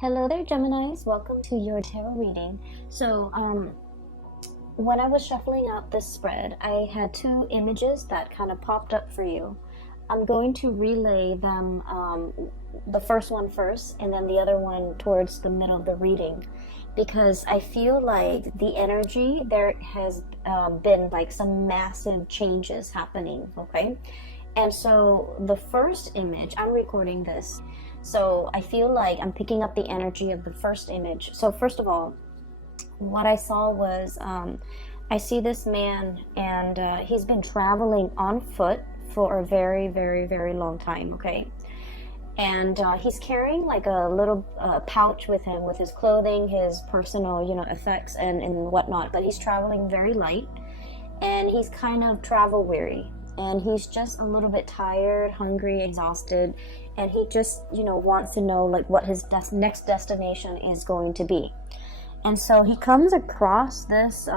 Hello there, Geminis. Welcome to your tarot reading. When I was shuffling out this spread, I had two images that kind of popped up for you. I'm going to relay them, the first one first, and then the other one towards the middle of the reading, because I feel like the energy, there has been like some massive changes happening, okay? And so the first image, I'm recording this, so I feel like I'm picking up the energy of the first image. So first of all, what I saw was, I see this man, and he's been traveling on foot for a very, very, very long time, okay? And he's carrying like a little pouch with him with his clothing, his personal, effects and whatnot. But he's traveling very light, and he's kind of travel weary. And he's just a little bit tired, hungry, exhausted, and he just, wants to know like what his next destination is going to be. And so he comes across this,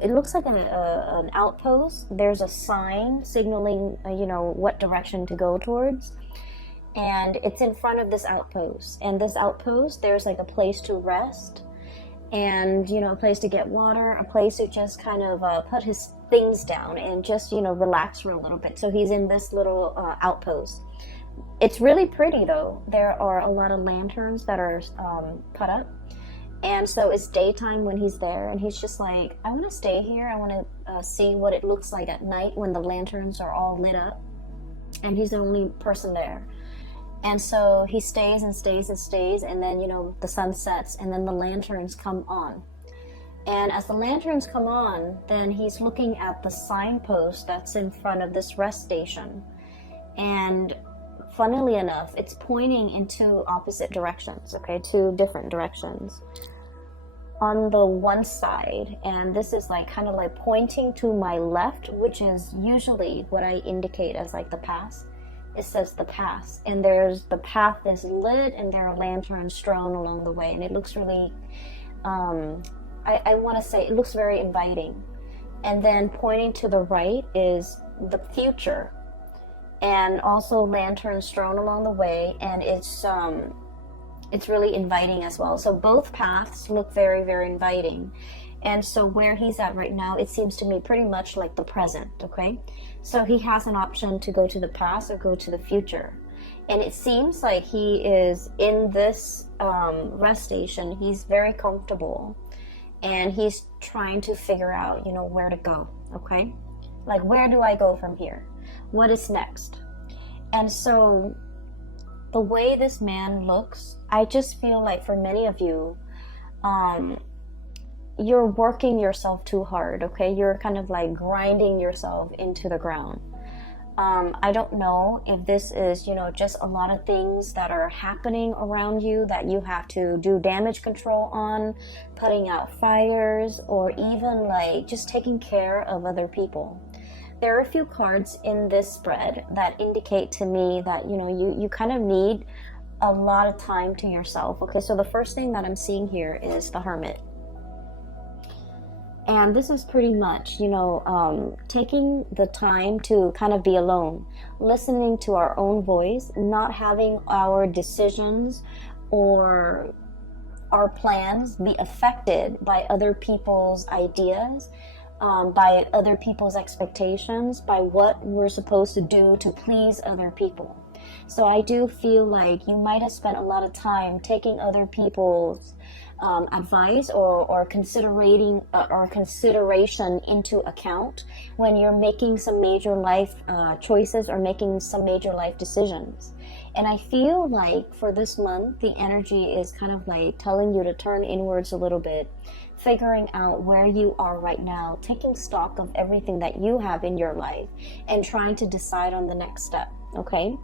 it looks like an outpost. There's a sign signaling, what direction to go towards. And it's in front of this outpost. And this outpost, there's like a place to rest and, a place to get water, a place to just kind of put his things down and just, relax for a little bit. So he's in this little outpost. It's really pretty though. There are a lot of lanterns that are put up. And so it's daytime when he's there, and he's just like, I want to stay here. I want to see what it looks like at night when the lanterns are all lit up. And he's the only person there. And so he stays and stays and stays, and then, the sun sets, and then the lanterns come on. And as the lanterns come on, then he's looking at the signpost that's in front of this rest station. And funnily enough, it's pointing into opposite directions, okay, two different directions. On the one side, and this is like kind of like pointing to my left, which is usually what I indicate as like the past. It says the past, and there's the path is lit, and there are lanterns strewn along the way, and it looks really, I want to say it looks very inviting. And then pointing to the right is the future, and also lanterns strewn along the way, and it's really inviting as well. So both paths look very, very inviting. And so where he's at right now, it seems to me pretty much like the present, okay? So he has an option to go to the past or go to the future. And it seems like he is in this rest station. He's very comfortable, and he's trying to figure out, where to go, okay? Like, where do I go from here? What is next? And so the way this man looks, I just feel like for many of you, you're working yourself too hard, okay? You're kind of like grinding yourself into the ground. I don't know if this is, just a lot of things that are happening around you that you have to do damage control on, putting out fires, or even like just taking care of other people. There are a few cards in this spread that indicate to me that, you kind of need a lot of time to yourself. Okay, so the first thing that I'm seeing here is the Hermit. And this is pretty much, taking the time to kind of be alone, listening to our own voice, not having our decisions or our plans be affected by other people's ideas, by other people's expectations, by what we're supposed to do to please other people. So I do feel like you might have spent a lot of time taking other people's advice or considering or consideration into account when you're making some major life choices or making some major life decisions. And I feel like for this month, the energy is kind of like telling you to turn inwards a little bit, figuring out where you are right now, taking stock of everything that you have in your life, and trying to decide on the next step, okay?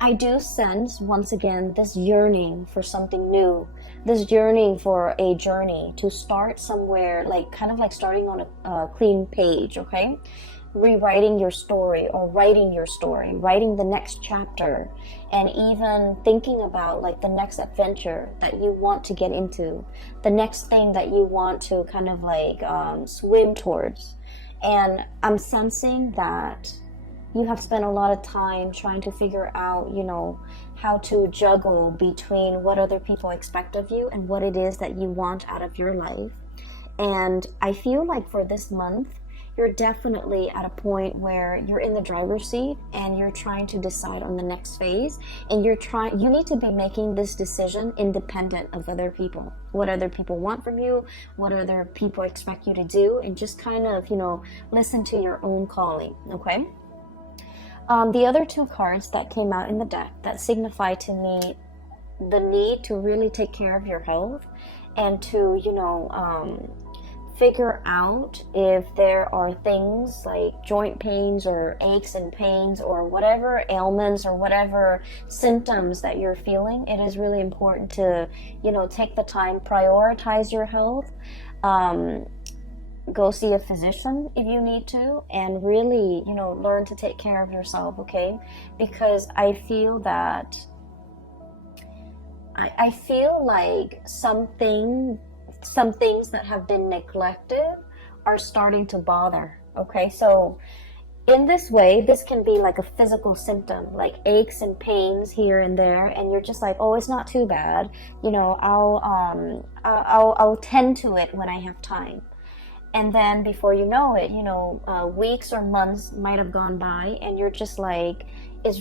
I do sense, once again, this yearning for something new, this yearning for a journey to start somewhere, like kind of like starting on a clean page, okay? Rewriting your story or writing your story, writing the next chapter, and even thinking about like the next adventure that you want to get into, the next thing that you want to kind of like swim towards. And I'm sensing that you have spent a lot of time trying to figure out, how to juggle between what other people expect of you and what it is that you want out of your life. And I feel like for this month, you're definitely at a point where you're in the driver's seat and you're trying to decide on the next phase, and you need to be making this decision independent of other people, what other people want from you, what other people expect you to do, and just kind of, listen to your own calling. Okay. The other two cards that came out in the deck that signify to me the need to really take care of your health and to, figure out if there are things like joint pains or aches and pains or whatever ailments or whatever symptoms that you're feeling. It is really important to, take the time, prioritize your health, go see a physician if you need to, and really, learn to take care of yourself, okay? Because I feel that I feel like some things that have been neglected are starting to bother. Okay, so in this way, this can be like a physical symptom, like aches and pains here and there, and you're just like, oh, it's not too bad. I'll tend to it when I have time. And then before you know it, weeks or months might have gone by, and you're just like, it's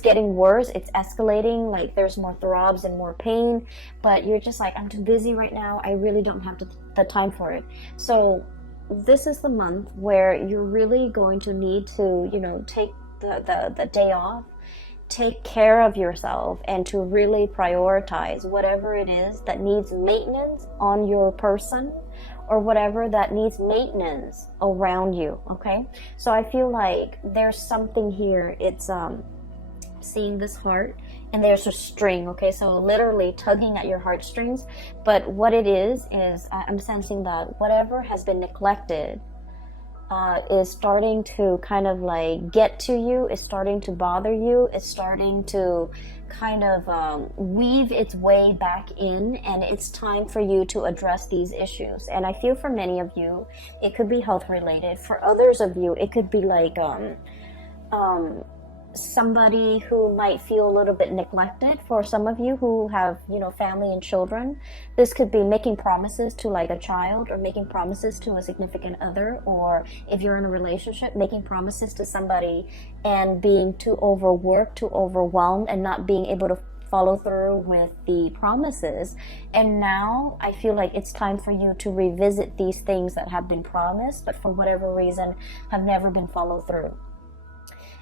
getting worse. It's escalating. Like there's more throbs and more pain, but you're just like, I'm too busy right now. I really don't have the time for it. So this is the month where you're really going to need to, take the day off, take care of yourself, and to really prioritize whatever it is that needs maintenance on your person, or whatever that needs maintenance around you. Okay, so I feel like there's something here. It's seeing this heart, and there's a string. Okay, so literally tugging at your heartstrings. But what it is I'm sensing that whatever has been neglected is starting to kind of like get to you, is starting to bother you, is starting to kind of weave its way back in, and it's time for you to address these issues. And I feel for many of you, it could be health related. For others of you, it could be like somebody who might feel a little bit neglected. For some of you who have, family and children, this could be making promises to like a child, or making promises to a significant other, or if you're in a relationship, making promises to somebody and being too overworked, too overwhelmed, and not being able to follow through with the promises. And now I feel like it's time for you to revisit these things that have been promised, but for whatever reason have never been followed through.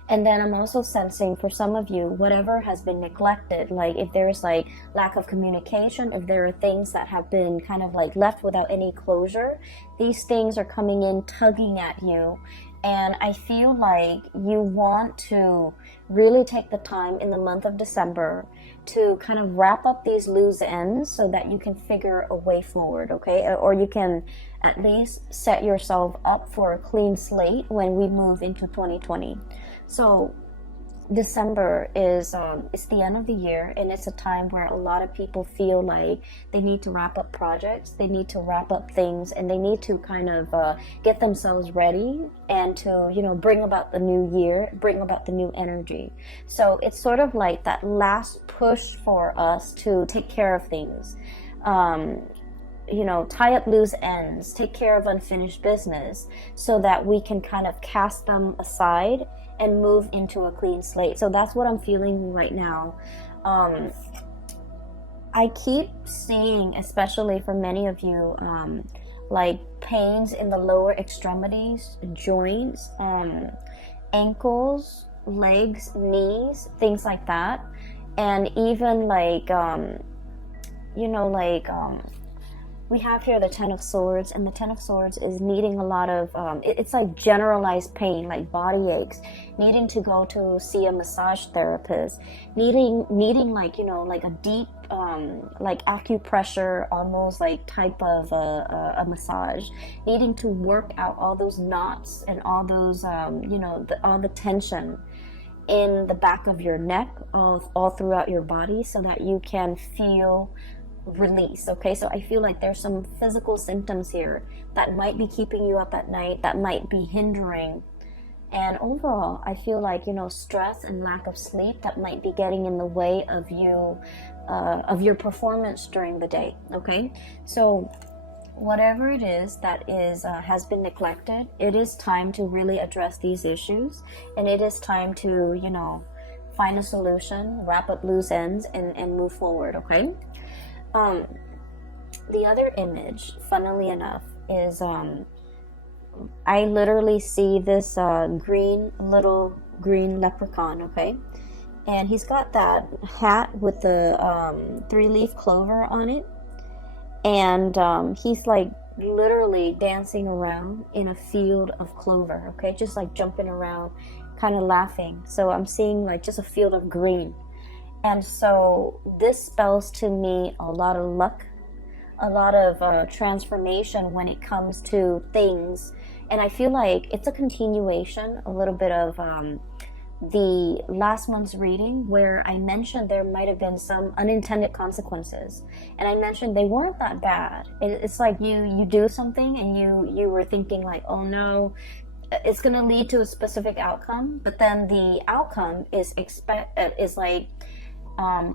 And then I'm also sensing for some of you, whatever has been neglected, like if there's like lack of communication, if there are things that have been kind of like left without any closure, these things are coming in, tugging at you. And I feel like you want to really take the time in the month of December to kind of wrap up these loose ends so that you can figure a way forward, okay? Or you can at least set yourself up for a clean slate when we move into 2020. So December is it's the end of the year, and it's a time where a lot of people feel like they need to wrap up projects, they need to wrap up things, and they need to kind of get themselves ready and to bring about the new year, bring about the new energy. So it's sort of like that last push for us to take care of things. Tie up loose ends, take care of unfinished business, so that we can kind of cast them aside and move into a clean slate. So that's what I'm feeling right now. I keep seeing, especially for many of you, like pains in the lower extremities, joints, ankles, legs, knees, things like that. And even like, we have here the Ten of Swords, and the Ten of Swords is needing a lot of, it's like generalized pain, like body aches, needing to go to see a massage therapist, needing like, like a deep, like acupressure, almost like type of a massage, needing to work out all those knots and all those, all the tension in the back of your neck, all throughout your body, so that you can feel release. Okay, so I feel like there's some physical symptoms here that might be keeping you up at night, that might be hindering And overall, I feel like, you know, stress and lack of sleep that might be getting in the way of you, of your performance during the day. Okay, so whatever it is that is has been neglected, it is time to really address these issues, and it is time to, you know, find a solution, wrap up loose ends, and move forward. Okay. The other image, funnily enough, is I literally see this little green leprechaun. Okay, and he's got that hat with the 3-leaf clover on it, and he's like literally dancing around in a field of clover. Okay, just like jumping around, kind of laughing. So I'm seeing like just a field of green, and so this spells to me a lot of luck, a lot of transformation when it comes to things. And I feel like it's a continuation a little bit of the last month's reading, where I mentioned there might have been some unintended consequences, and I mentioned they weren't that bad. It's like you do something and you were thinking like, oh no, it's going to lead to a specific outcome, but then the outcome is like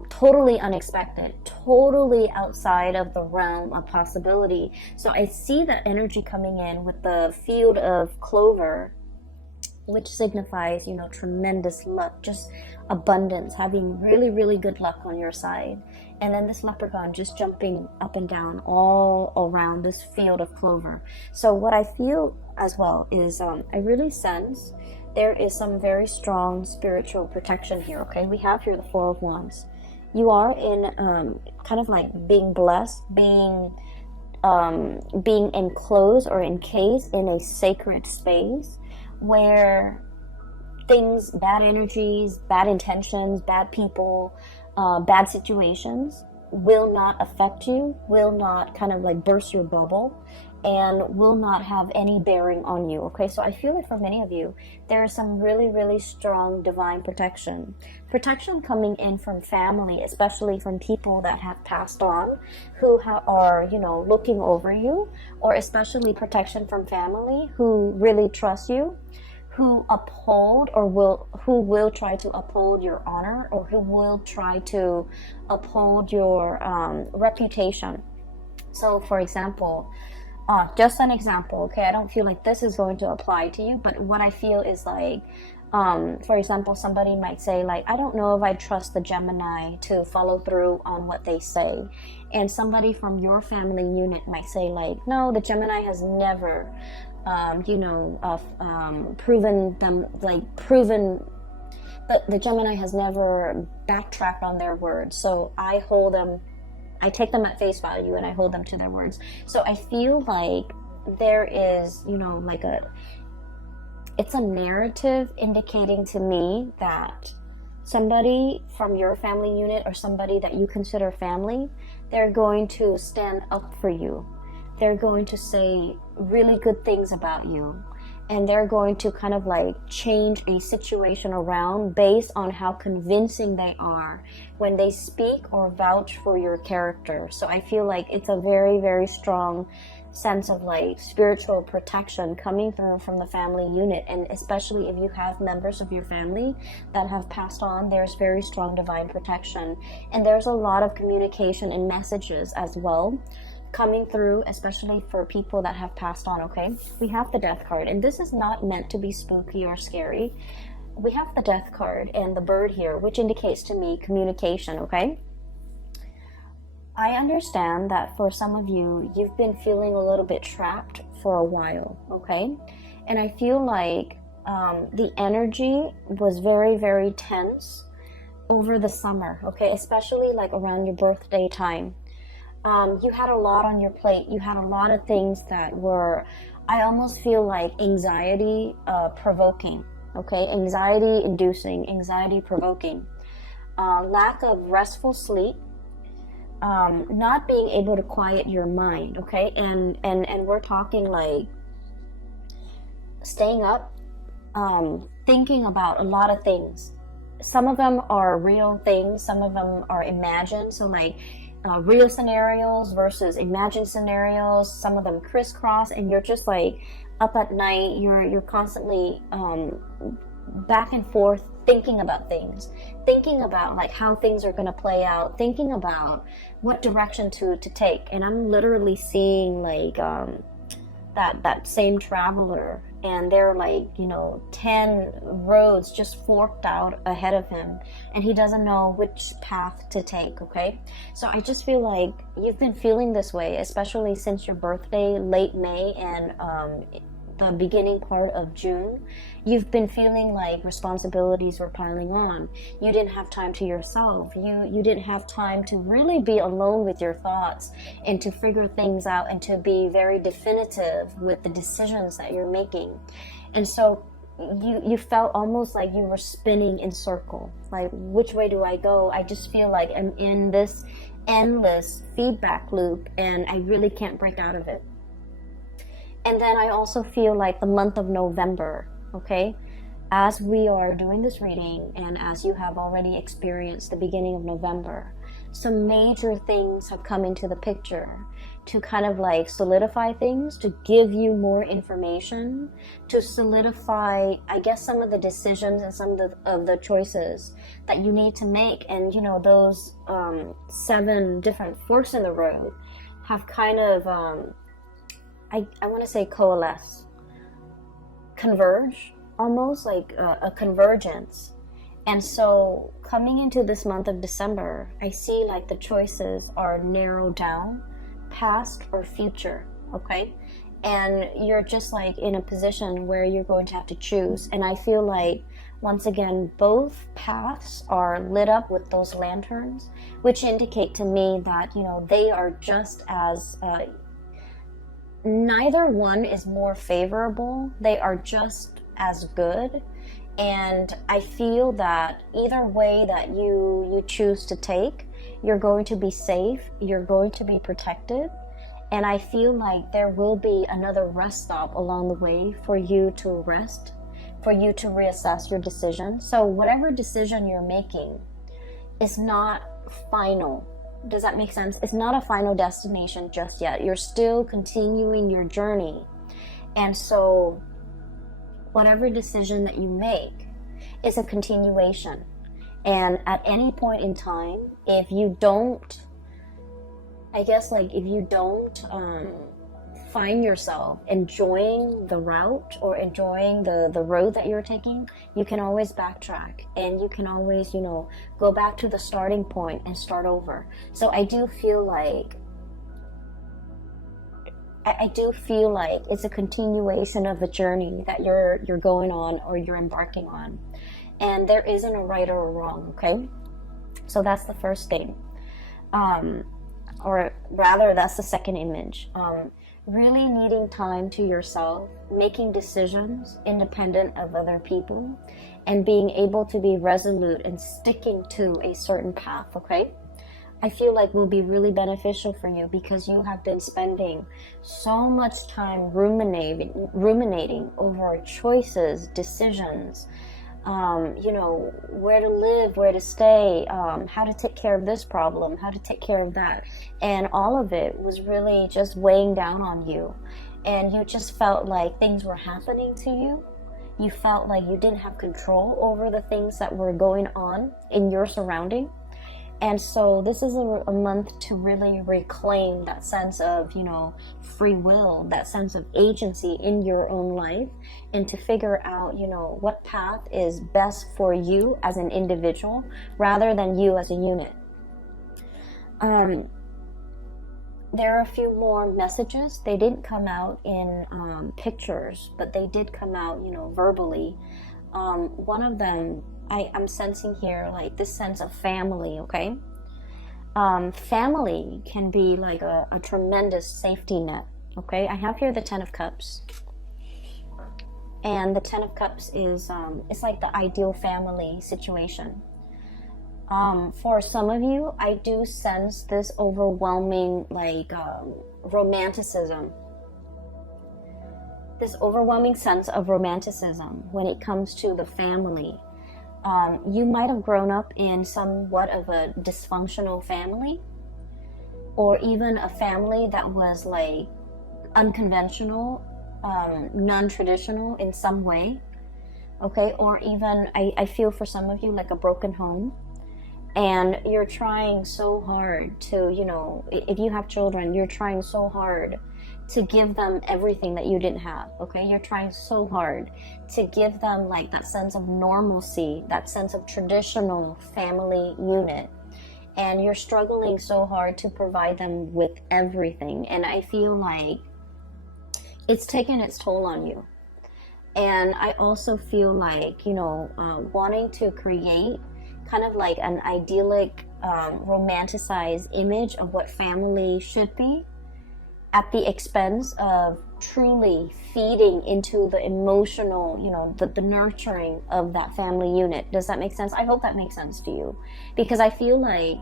totally unexpected, totally outside of the realm of possibility. So I see that energy coming in with the field of clover, which signifies, you know, tremendous luck, just abundance, having really, really good luck on your side. And then this leprechaun just jumping up and down all around this field of clover. So what I feel as well is I really sense there is some very strong spiritual protection here. Okay, we have here the Four of Wands. You are in kind of like being blessed, being enclosed or encased in a sacred space where things, bad energies, bad intentions, bad people, bad situations will not affect you, will not kind of like burst your bubble, and will not have any bearing on you. Okay, so I feel like for many of you, there is some really, really strong divine protection. Protection coming in from family, especially from people that have passed on, who are, you know, looking over you, or especially protection from family who really trust you, who uphold who will try to uphold your honor, or who will try to uphold your reputation. So for example, just an example, okay, I don't feel like this is going to apply to you, but what I feel is like, for example, somebody might say like, I don't know if I trust the Gemini to follow through on what they say. And somebody from your family unit might say like, no, the Gemini has never, the Gemini has never backtracked on their words. So I take them at face value and I hold them to their words. So I feel like there is, you know, like it's a narrative indicating to me that somebody from your family unit or somebody that you consider family, they're going to stand up for you. They're going to say really good things about you. And they're going to kind of like change a situation around based on how convincing they are when they speak or vouch for your character. So I feel like it's a very, very strong sense of like spiritual protection coming through from the family unit. And especially if you have members of your family that have passed on, there's very strong divine protection. And there's a lot of communication and messages as well coming through, especially for people that have passed on. Okay, we have the Death card, and this is not meant to be spooky or scary. We have the Death card and the bird here, which indicates to me communication. Okay, I understand that for some of you, you've been feeling a little bit trapped for a while. Okay, and I feel like the energy was very, very tense over the summer. Okay, especially like around your birthday time. You had a lot on your plate. You had a lot of things that were, I almost feel like anxiety provoking, okay? Anxiety inducing, anxiety provoking. Lack of restful sleep, not being able to quiet your mind, okay? And we're talking like staying up, thinking about a lot of things. Some of them are real things, some of them are imagined. So like, real scenarios versus imagined scenarios. Some of them crisscross, and you're just like up at night. You're constantly back and forth thinking about things, thinking about like how things are going to play out, thinking about what direction to take. And I'm literally seeing like that same traveler, and they're like, you know, 10 roads just forked out ahead of him, and he doesn't know which path to take. Okay, so I just feel like you've been feeling this way, especially since your birthday, late May, and the beginning part of June. You've been feeling like responsibilities were piling on. You didn't have time to yourself. You didn't have time to really be alone with your thoughts and to figure things out and to be very definitive with the decisions that you're making. And so you felt almost like you were spinning in circle. Like, which way do I go? I just feel like I'm in this endless feedback loop and I really can't break out of it. And then I also feel like the month of November, okay, as we are doing this reading and as you have already experienced the beginning of November, some major things have come into the picture to kind of like solidify things, to give you more information, to solidify, I guess, some of the decisions and some of the choices that you need to make. And, you know, those 7 different forks in the road have kind of... I want to say coalesce, converge, almost like a convergence. And so coming into this month of December, I see like the choices are narrowed down, past or future, okay? And you're just like in a position where you're going to have to choose. And I feel like, once again, both paths are lit up with those lanterns, which indicate to me that, you know, they are just as... neither one is more favorable. They are just as good. And I feel that either way that you choose to take, you're going to be safe, you're going to be protected. And I feel like there will be another rest stop along the way for you to rest, for you to reassess your decision. So whatever decision you're making is not final. Does that make sense? It's not a final destination just yet. You're still continuing your journey. And so whatever decision that you make is a continuation. And at any point in time, if you don't, I guess like if you don't find yourself enjoying the route or enjoying the road that you're taking, you can always backtrack and you can always, you know, go back to the starting point and start over. So I do feel like it's a continuation of the journey that you're going on or you're embarking on. And there isn't a right or a wrong, okay? So that's the first thing. Or rather, that's the second image. Really needing time to yourself, making decisions independent of other people, and being able to be resolute and sticking to a certain path, okay? I feel like will be really beneficial for you because you have been spending so much time ruminating over choices, decisions, you know, where to live, where to stay, how to take care of this problem, how to take care of that. And all of it was really just weighing down on you. And you just felt like things were happening to you. You felt like you didn't have control over the things that were going on in your surrounding. And so this is a month to really reclaim that sense of, you know, free will, that sense of agency in your own life, and to figure out, you know, what path is best for you as an individual rather than you as a unit. There are a few more messages. They didn't come out in pictures, but they did come out, you know, verbally. One of them, I'm sensing here like this sense of family, okay? Family can be like a tremendous safety net, okay? I have here the 10 of Cups. And the 10 of Cups is, it's like the ideal family situation. For some of you, I do sense this overwhelming like romanticism. This overwhelming sense of romanticism when it comes to the family. You might have grown up in somewhat of a dysfunctional family, or even a family that was like unconventional, non-traditional in some way, okay? Or even, I feel for some of you like a broken home, and you're trying so hard to, you know, if you have children, you're trying so hard to give them everything that you didn't have, okay? You're trying so hard to give them like that sense of normalcy, that sense of traditional family unit, and you're struggling so hard to provide them with everything. And I feel like it's taken its toll on you. And I also feel like, you know, wanting to create kind of like an idyllic, romanticized image of what family should be at the expense of truly feeding into the emotional, you know, the nurturing of that family unit. Does that make sense? I hope that makes sense to you, because I feel like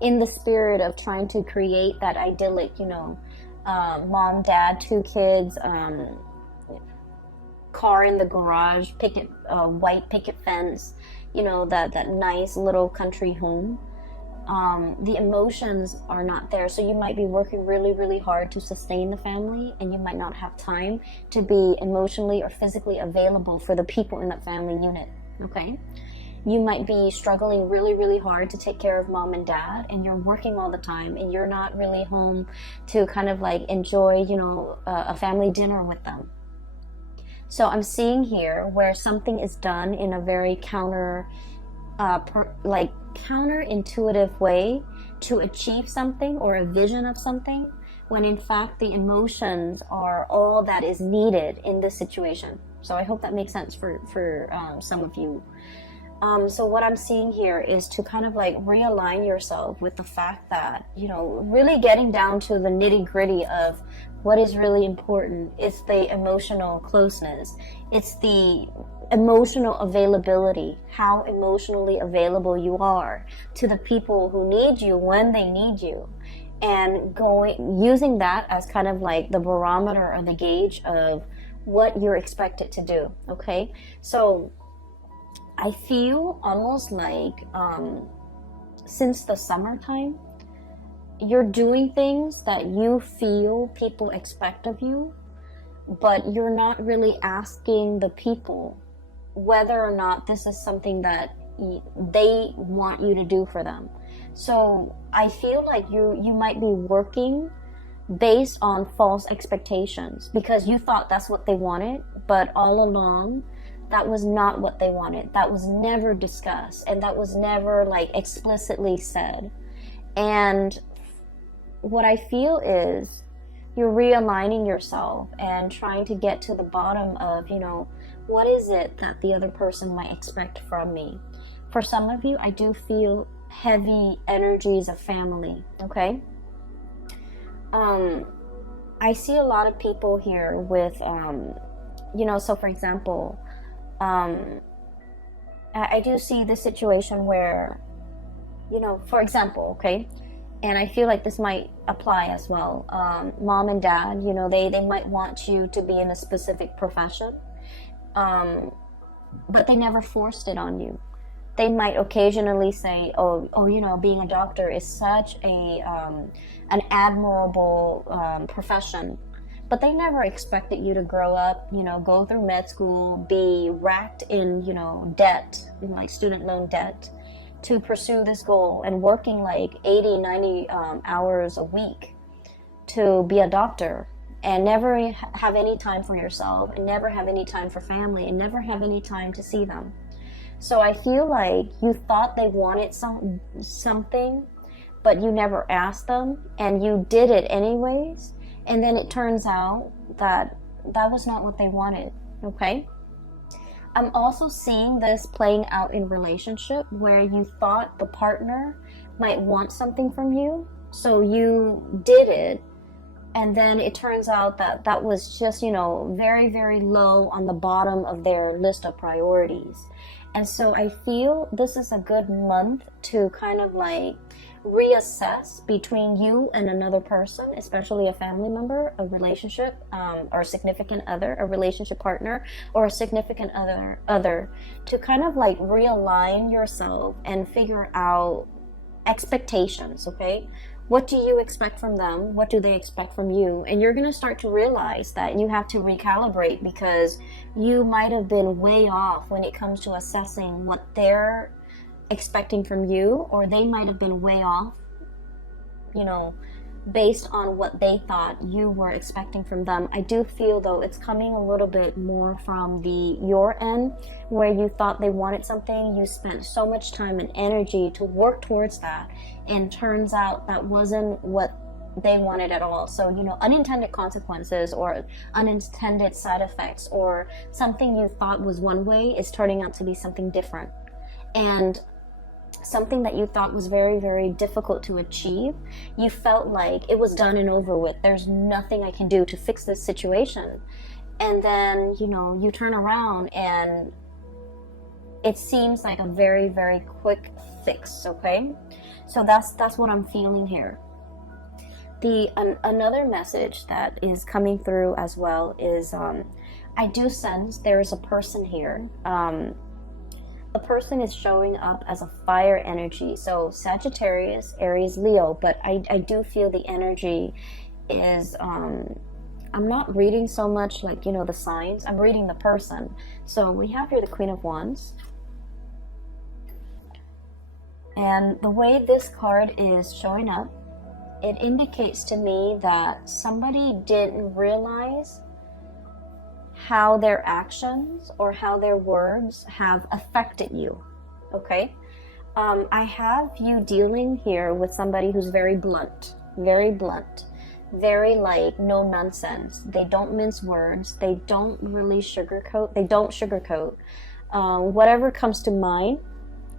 in the spirit of trying to create that idyllic, you know, mom, dad, 2 kids, car in the garage, white picket fence, you know, that nice little country home, the emotions are not there. So you might be working really, really hard to sustain the family, and you might not have time to be emotionally or physically available for the people in that family unit, okay? You might be struggling really, really hard to take care of mom and dad, and you're working all the time, and you're not really home to kind of like enjoy, you know, a family dinner with them. So I'm seeing here where something is done in a very counterintuitive way to achieve something or a vision of something, when in fact the emotions are all that is needed in this situation. So I hope that makes sense for some of you. So what I'm seeing here is to kind of like realign yourself with the fact that, you know, really getting down to the nitty-gritty of what is really important. It's the emotional closeness. It's the emotional availability, how emotionally available you are to the people who need you when they need you, and using that as kind of like the barometer or the gauge of what you're expected to do, okay? So I feel almost like since the summertime, you're doing things that you feel people expect of you, but you're not really asking the people whether or not this is something that they want you to do for them. So I feel like you might be working based on false expectations because you thought that's what they wanted, but all along that was not what they wanted. That was never discussed, and that was never like explicitly said. And what I feel is you're realigning yourself and trying to get to the bottom of, you know, what is it that the other person might expect from me? For some of you, I do feel heavy energies of family, okay? I see a lot of people here with, you know, so for example, I do see this situation where, you know, for example, okay, and I feel like this might apply as well. Mom and dad, you know, they might want you to be in a specific profession, but they never forced it on you. They might occasionally say, oh, you know, being a doctor is such an admirable profession. But they never expected you to grow up, you know, go through med school, be racked in, you know, debt, like student loan debt, to pursue this goal, and working like 80, 90 hours a week to be a doctor, and never have any time for yourself, and never have any time for family, and never have any time to see them. So I feel like you thought they wanted something, but you never asked them, and you did it anyways. And then it turns out that that was not what they wanted, okay? I'm also seeing this playing out in relationship where you thought the partner might want something from you, so you did it, and then it turns out that that was just, you know, very, very low on the bottom of their list of priorities. And so I feel this is a good month to kind of like reassess between you and another person, especially a family member, a relationship, or a significant other, a relationship partner, or a significant other, to kind of like realign yourself and figure out expectations, okay? What do you expect from them? What do they expect from you? And you're going to start to realize that you have to recalibrate, because you might have been way off when it comes to assessing what they're expecting from you, or they might have been way off, you know, based on what they thought you were expecting from them. I do feel though it's coming a little bit more from your end, where you thought they wanted something, you spent so much time and energy to work towards that, and turns out that wasn't what they wanted at all. So, you know, unintended consequences or unintended side effects, or something you thought was one way is turning out to be something different. And something that you thought was very, very difficult to achieve, you felt like it was done and over with. There's nothing I can do to fix this situation. And then, you know, you turn around and it seems like a very, very quick fix, okay? So that's what I'm feeling here. Another message that is coming through as well is I do sense there is a person here. A person is showing up as a fire energy, so Sagittarius, Aries, Leo, but I do feel the energy is, I'm not reading so much like, you know, the signs, I'm reading the person. So we have here the Queen of Wands. And the way this card is showing up, it indicates to me that somebody didn't realize how their actions or how their words have affected you, okay? I have you dealing here with somebody who's very blunt, very like no nonsense. They don't mince words. They don't really sugarcoat. Whatever comes to mind,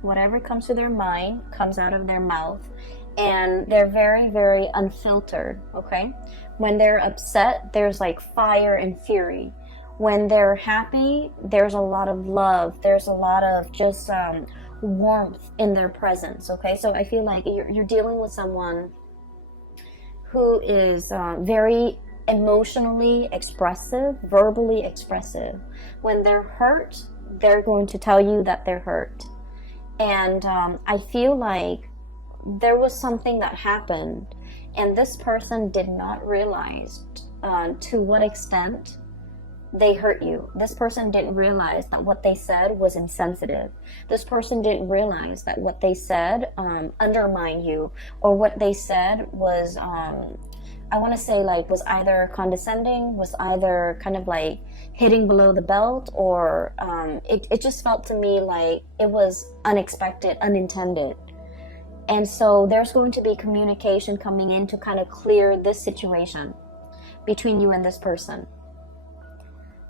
whatever comes to their mind comes out of their mouth. And they're very, very unfiltered, okay? When they're upset, there's like fire and fury. When they're happy, there's a lot of love. There's a lot of just warmth in their presence, okay? So I feel like you're dealing with someone who is very emotionally expressive, verbally expressive. When they're hurt, they're going to tell you that they're hurt. And I feel like there was something that happened, and this person did not realize to what extent they hurt you. This person didn't realize that what they said was insensitive. This person didn't realize that what they said undermined you, or what they said was, I want to say, like, was either condescending, was either kind of like hitting below the belt, or it just felt to me like it was unexpected, unintended. And so there's going to be communication coming in to kind of clear this situation between you and this person.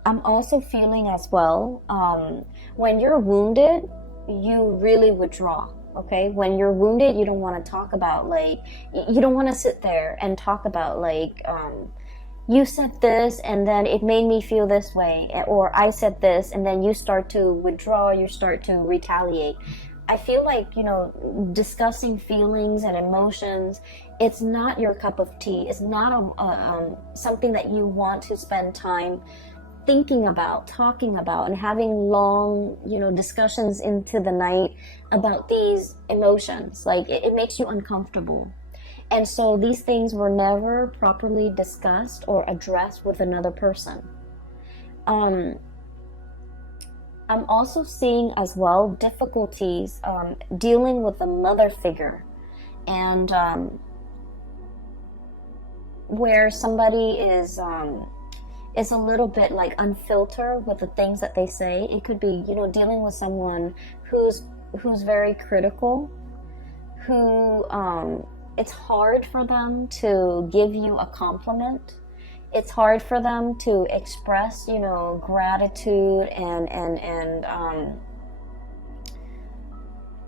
I'm also feeling as well, when you're wounded, you really withdraw, okay? When you're wounded, you don't want to talk about, like, you don't want to sit there and talk about, like, you said this and then it made me feel this way, or I said this, and then you start to withdraw, you start to retaliate. I feel like, you know, discussing feelings and emotions, it's not your cup of tea. It's not something that you want to spend time thinking about, talking about, and having long, you know, discussions into the night about these emotions. Like, it makes you uncomfortable. And so these things were never properly discussed or addressed with another person. I'm also seeing as well difficulties dealing with a mother figure, and where somebody is a little bit like unfiltered with the things that they say. It could be, you know, dealing with someone who's very critical, who it's hard for them to give you a compliment. It's hard for them to express, you know, gratitude, and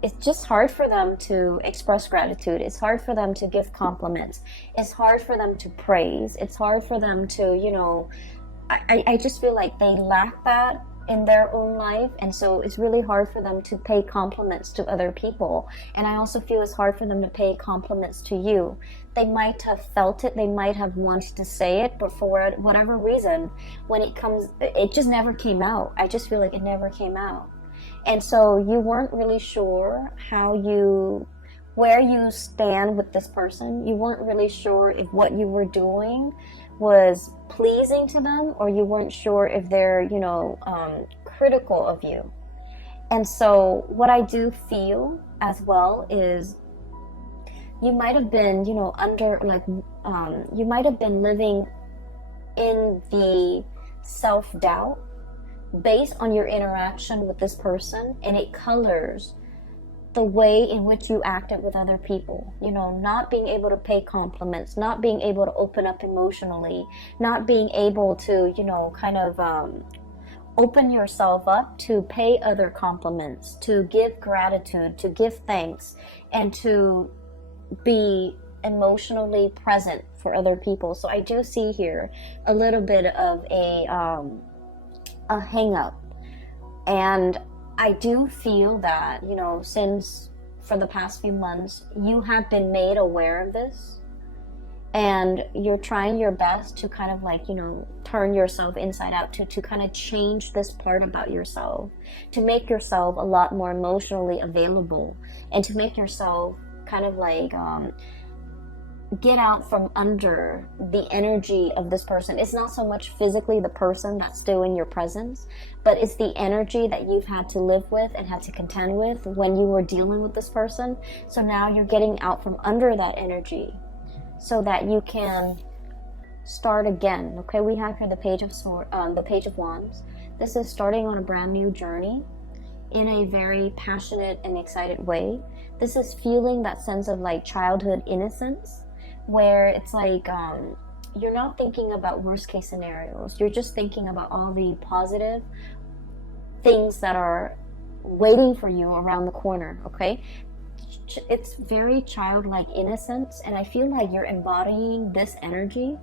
it's just hard for them to express gratitude. It's hard for them to give compliments. It's hard for them to praise. It's hard for them to, you know, I just feel like they lack that in their own life, and so it's really hard for them to pay compliments to other people. And I also feel it's hard for them to pay compliments to you. They might have felt it, they might have wanted to say it, but for whatever reason, when it comes, it just never came out. I just feel like it never came out. And so you weren't really sure how you where you stand with this person. You weren't really sure if what you were doing was pleasing to them, or you weren't sure if they're, you know, critical of you. And so what I do feel as well is you might have been, you know, under like, you might have been living in the self-doubt based on your interaction with this person, and it colors the way in which you acted with other people. You know, not being able to pay compliments, not being able to open up emotionally, not being able to, you know, kind of open yourself up to pay other compliments, to give gratitude, to give thanks, and to be emotionally present for other people. So I do see here a little bit of a hang up. And I do feel that, you know, since for the past few months, you have been made aware of this, and you're trying your best to kind of like, you know, turn yourself inside out to kind of change this part about yourself, to make yourself a lot more emotionally available, and to make yourself kind of like get out from under the energy of this person. It's not so much physically the person that's still in your presence, but it's the energy that you've had to live with and had to contend with when you were dealing with this person. So now you're getting out from under that energy so that you can start again. Okay, we have here the Page of Wands. This is starting on a brand new journey in a very passionate and excited way. This is feeling that sense of like childhood innocence, where it's like you're not thinking about worst case scenarios. You're just thinking about all the positive things that are waiting for you around the corner. Okay, it's very childlike innocence, and I feel like you're embodying this energy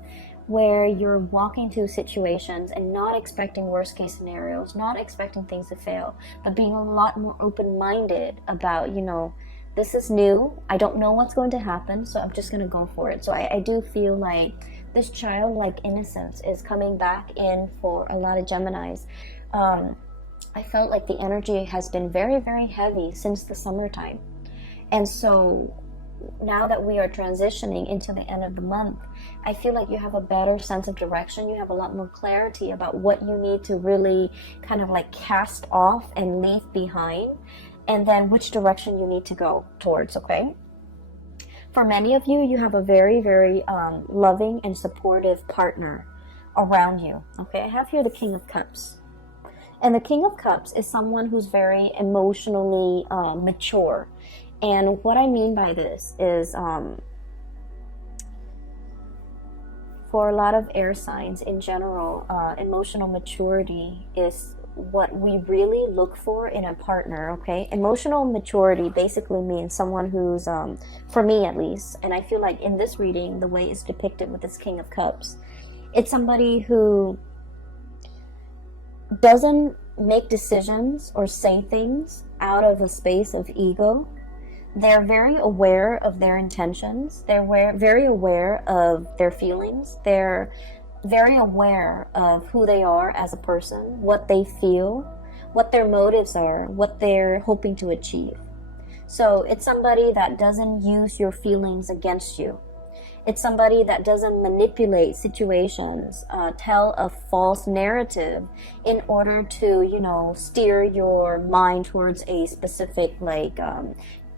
where you're walking to situations and not expecting worst case scenarios, not expecting things to fail, but being a lot more open-minded about, you know, this is new, I don't know what's going to happen, so I'm just going to go for it. So I do feel like this childlike innocence is coming back in for a lot of Geminis. I felt like the energy has been very, very heavy since the summertime. And so now that we are transitioning into the end of the month, I feel like you have a better sense of direction. You have a lot more clarity about what you need to really kind of like cast off and leave behind, and then which direction you need to go towards. Okay, for many of you, you have a very, very loving and supportive partner around you. Okay, I have here the King of Cups, and the King of Cups is someone who's very emotionally mature. And what I mean by this is for a lot of air signs in general, emotional maturity is what we really look for in a partner. Okay, emotional maturity basically means someone who's, for me at least, and I feel like in this reading, the way it's depicted with this King of Cups, it's somebody who doesn't make decisions or say things out of a space of ego. They're very aware of their intentions. They're very aware of their feelings. They're very aware of who they are as a person, what they feel, what their motives are, what they're hoping to achieve. So it's somebody that doesn't use your feelings against you. It's somebody that doesn't manipulate situations, tell a false narrative in order to, you know, steer your mind towards a specific, like,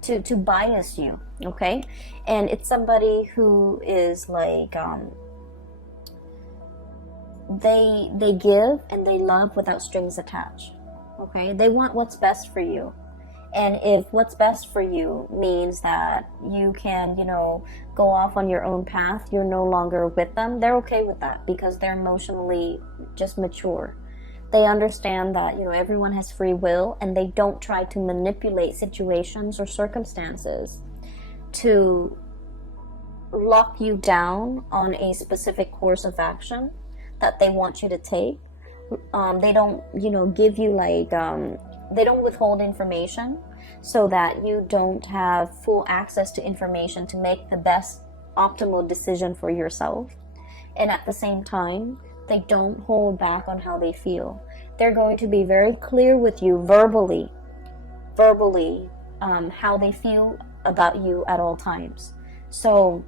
to bias you. Okay, and it's somebody who is like they give and they love without strings attached. Okay, they want what's best for you, and if what's best for you means that you can, you know, go off on your own path, you're no longer with them, they're okay with that because they're emotionally just mature. They understand that, you know, everyone has free will, and they don't try to manipulate situations or circumstances to lock you down on a specific course of action that they want you to take. They don't, you know, give you like, they don't withhold information so that you don't have full access to information to make the best optimal decision for yourself. And at the same time, they don't hold back on how they feel. They're going to be very clear with you verbally, how they feel about you at all times. So,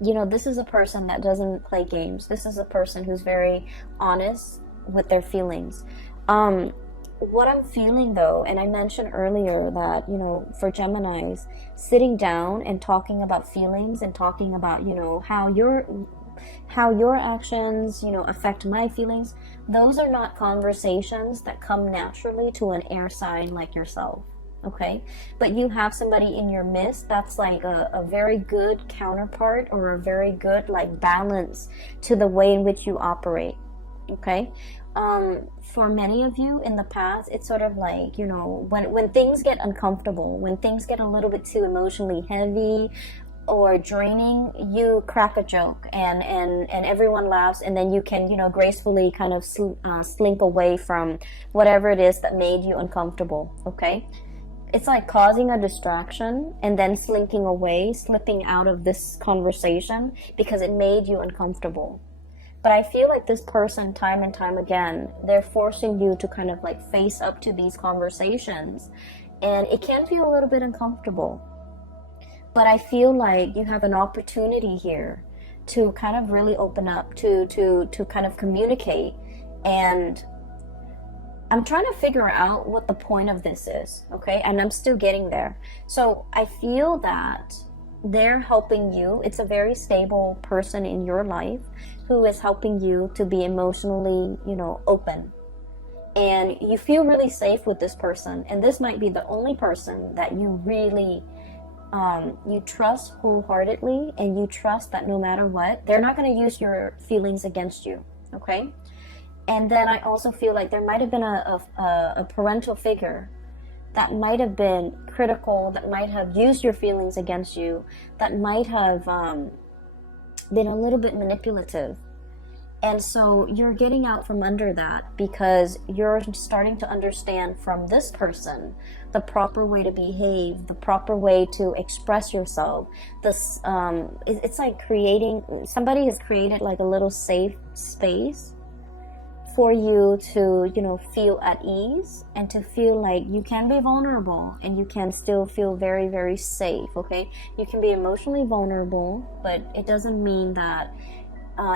you know, this is a person that doesn't play games. This is a person who's very honest with their feelings. What I'm feeling though, and I mentioned earlier that, you know, for Geminis, sitting down and talking about feelings and talking about, you know, how your actions, you know, affect my feelings, those are not conversations that come naturally to an air sign like yourself. Okay, but you have somebody in your midst that's like a very good counterpart, or a very good like balance to the way in which you operate. Okay, for many of you in the past, it's sort of like, you know, when things get uncomfortable, when things get a little bit too emotionally heavy or draining, you crack a joke, and everyone laughs, and then you can, you know, gracefully kind of slink away from whatever it is that made you uncomfortable. Okay, it's like causing a distraction and then slinking away, slipping out of this conversation because it made you uncomfortable. But I feel like this person, time and time again, they're forcing you to kind of like face up to these conversations, and it can feel a little bit uncomfortable. But I feel like you have an opportunity here to kind of really open up, to kind of communicate. And I'm trying to figure out what the point of this is, okay? And I'm still getting there. So I feel that they're helping you. It's a very stable person in your life who is helping you to be emotionally, you know, open. And you feel really safe with this person. And this might be the only person that you really, you trust wholeheartedly, and you trust that no matter what, they're not going to use your feelings against you, okay? And then I also feel like there might have been a parental figure that might have been critical, that might have used your feelings against you, that might have been a little bit manipulative. And so you're getting out from under that because you're starting to understand from this person the proper way to behave, the proper way to express yourself. This it's like somebody has created like a little safe space for you to, you know, feel at ease and to feel like you can be vulnerable and you can still feel very, very safe. Okay, you can be emotionally vulnerable, but it doesn't mean that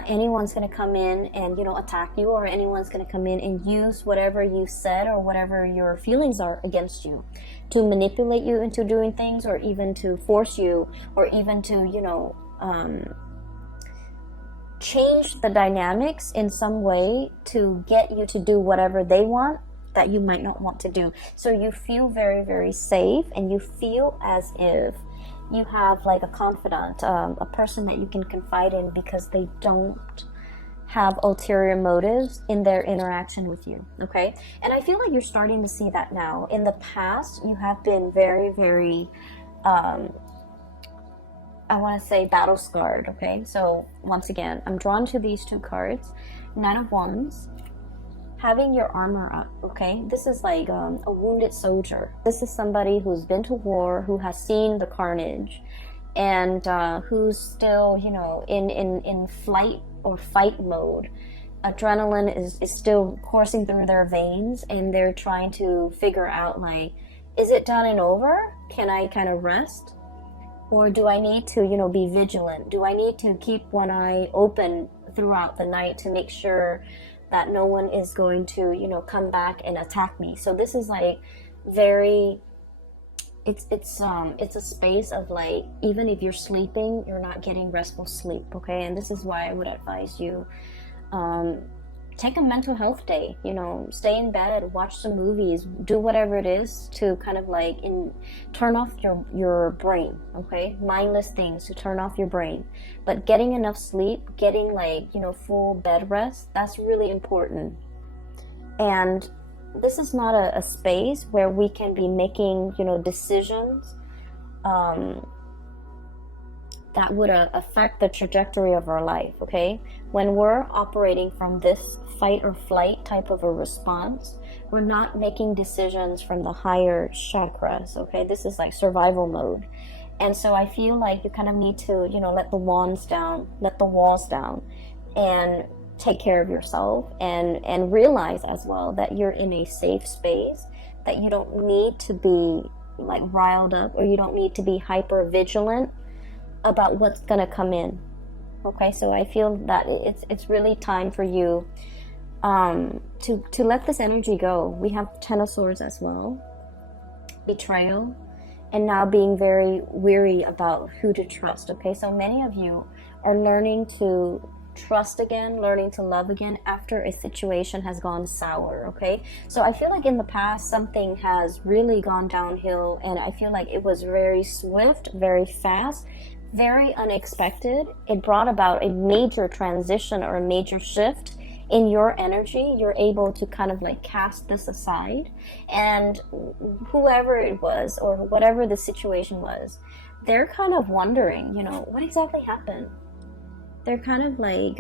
anyone's going to come in and, you know, attack you, or anyone's going to come in and use whatever you said or whatever your feelings are against you to manipulate you into doing things, or even to force you, or even to, you know, change the dynamics in some way to get you to do whatever they want that you might not want to do. So you feel very, very safe, and you feel as if you have like a confidant, a person that you can confide in, because they don't have ulterior motives in their interaction with you. Okay, and I feel like you're starting to see that now. In the past, you have been very, very I want to say battle scarred. Okay, so once again, I'm drawn to these two cards. Nine of Wands, having your armor up. Okay, this is like a wounded soldier. This is somebody who's been to war, who has seen the carnage, and who's still, you know, in flight or fight mode. Adrenaline is still coursing through their veins, and they're trying to figure out, like, is it done and over? Can I kind of rest? Or do I need to, you know, be vigilant? Do I need to keep one eye open throughout the night to make sure that no one is going to, you know, come back and attack me? So this is like very, it's a space of like, even if you're sleeping, you're not getting restful sleep. Okay, and this is why I would advise you, take a mental health day, you know, stay in bed, watch some movies, do whatever it is to kind of like turn off your brain. Okay, mindless things to turn off your brain. But getting enough sleep, getting like, you know, full bed rest, that's really important. And this is not a space where we can be making, you know, decisions that would affect the trajectory of our life. Okay, when we're operating from this fight or flight type of a response, we're not making decisions from the higher chakras. Okay, this is like survival mode. And so I feel like you kind of need to, you know, let the walls down, and take care of yourself, and realize as well that you're in a safe space, that you don't need to be, like riled up, or you don't need to be hyper vigilant about what's gonna come in. Okay, so I feel that it's really time for you to let this energy go. We have Ten of Swords as well, betrayal, and now being very weary about who to trust. Okay, so many of you are learning to trust again, learning to love again after a situation has gone sour. Okay, so I feel like in the past something has really gone downhill, and I feel like it was very swift, very fast, very unexpected. It brought about a major transition or a major shift in your energy. You're able to kind of like cast this aside, and whoever it was or whatever the situation was, they're kind of wondering, you know, what exactly happened. They're kind of like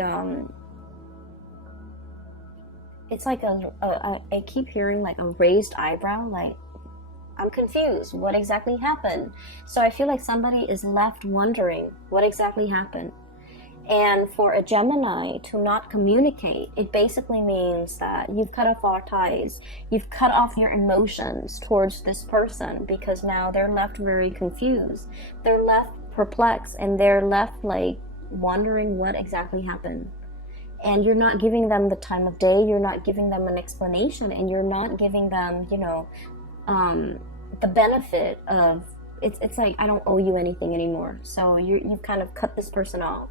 it's like I keep hearing like a raised eyebrow, like, I'm confused, what exactly happened? So I feel like somebody is left wondering what exactly happened. And for a Gemini to not communicate, it basically means that you've cut off all ties. You've cut off your emotions towards this person, because now they're left very confused. They're left perplexed, and they're left like wondering what exactly happened. And you're not giving them the time of day, you're not giving them an explanation, and you're not giving them, you know, the benefit of, it's like, I don't owe you anything anymore. So you've kind of cut this person off,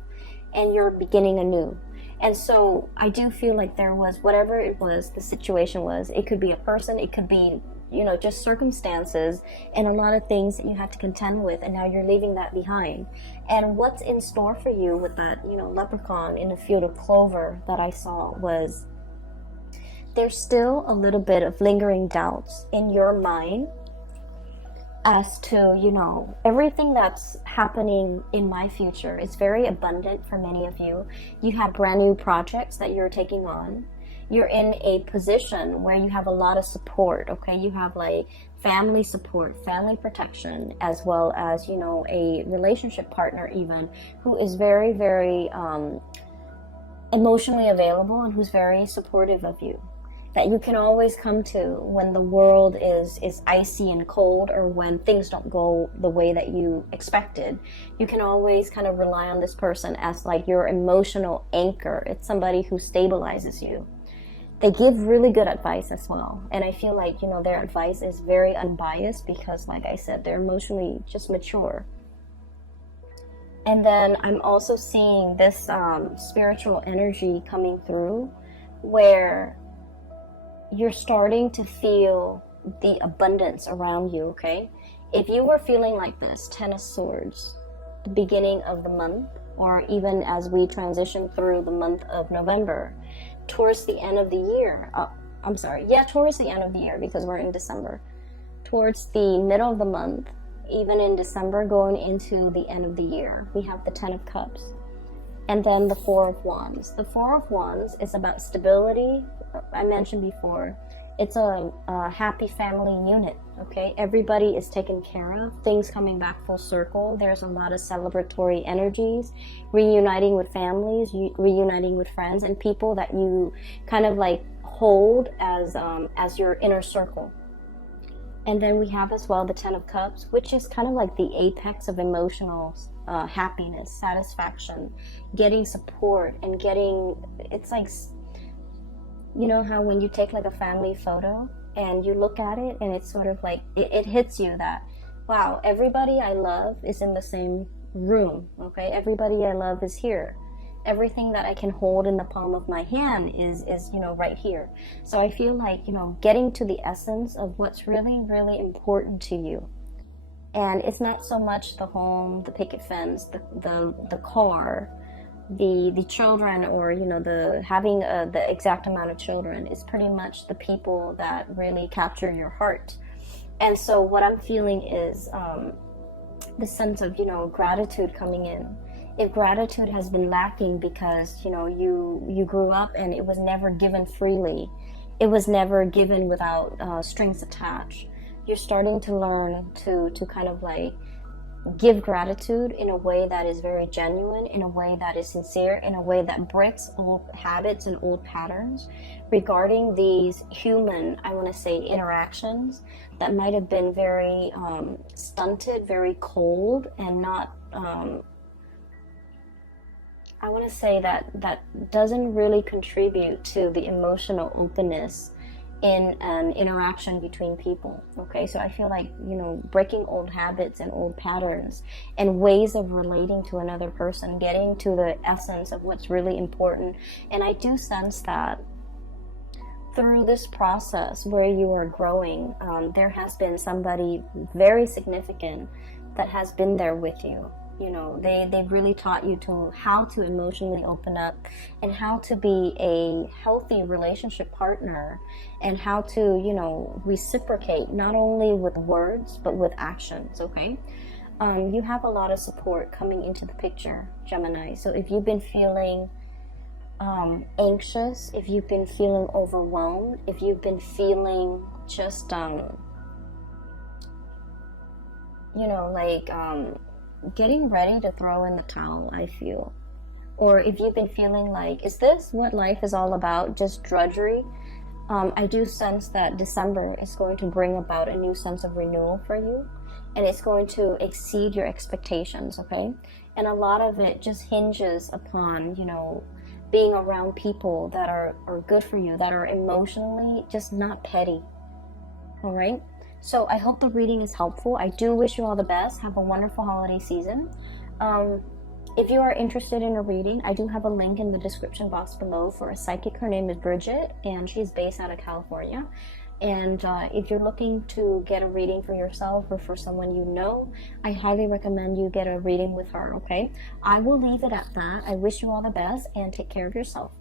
and you're beginning anew. And so I do feel like there was, whatever it was, the situation was, it could be a person, it could be, you know, just circumstances and a lot of things that you had to contend with, and now you're leaving that behind. And what's in store for you with that, you know, leprechaun in a field of clover that I saw was, there's still a little bit of lingering doubts in your mind as to, you know, everything that's happening in my future is very abundant for many of you. You have brand new projects that you're taking on. You're in a position where you have a lot of support, okay? You have like family support, family protection, as well as, you know, a relationship partner even, who is very, very emotionally available and who's very supportive of you, that you can always come to when the world is icy and cold, or when things don't go the way that you expected. You can always kind of rely on this person as like your emotional anchor. It's somebody who stabilizes you. They give really good advice as well. And I feel like, you know, their advice is very unbiased because, like I said, they're emotionally just mature. And then I'm also seeing this spiritual energy coming through, where you're starting to feel the abundance around you, okay? If you were feeling like this, Ten of Swords, the beginning of the month, or even as we transition through the month of November, towards the end of the year, towards the end of the year, because we're in December, towards the middle of the month, even in December, going into the end of the year, we have the Ten of Cups. And then the Four of Wands. The Four of Wands is about stability. I mentioned before, it's a happy family unit, okay? Everybody is taken care of, things coming back full circle. There's a lot of celebratory energies, reuniting with families, reuniting with friends and people that you kind of like hold as your inner circle. And then we have as well the Ten of Cups, which is kind of like the apex of emotional happiness, satisfaction, getting support, and getting, it's like, you know how when you take like a family photo and you look at it and it's sort of like, it hits you that, wow, everybody I love is in the same room, okay? Everybody I love is here. Everything that I can hold in the palm of my hand is, you know, right here. So I feel like, you know, getting to the essence of what's really, really important to you. And it's not so much the home, the picket fence, the car, the children, or, you know, the having the exact amount of children. Is pretty much the people that really capture your heart. And so what I'm feeling is the sense of, you know, gratitude coming in. If gratitude has been lacking because, you know, you grew up and it was never given freely, it was never given without strings attached, you're starting to learn to kind of like give gratitude in a way that is very genuine, in a way that is sincere, in a way that breaks old habits and old patterns regarding these human, I want to say, interactions that might have been very stunted, very cold, and not, I want to say that doesn't really contribute to the emotional openness in an interaction between people. Okay, so I feel like, you know, breaking old habits and old patterns and ways of relating to another person, getting to the essence of what's really important. And I do sense that through this process where you are growing, there has been somebody very significant that has been there with you. You know, they've really taught you to how to emotionally open up and how to be a healthy relationship partner and how to, you know, reciprocate not only with words but with actions. Okay, you have a lot of support coming into the picture, Gemini. So if you've been feeling anxious, if you've been feeling overwhelmed, if you've been feeling just you know, like getting ready to throw in the towel, I feel. Or if you've been feeling like, is this what life is all about, just drudgery? I do sense that December is going to bring about a new sense of renewal for you, and it's going to exceed your expectations, okay? And a lot of it just hinges upon, you know, being around people that are good for you, that are emotionally just not petty, all right? So I hope the reading is helpful. I do wish you all the best. Have a wonderful holiday season. If you are interested in a reading, I do have a link in the description box below for a psychic. Her name is Bridget, and she's based out of California. And if you're looking to get a reading for yourself or for someone you know, I highly recommend you get a reading with her, okay? I will leave it at that. I wish you all the best, and take care of yourself.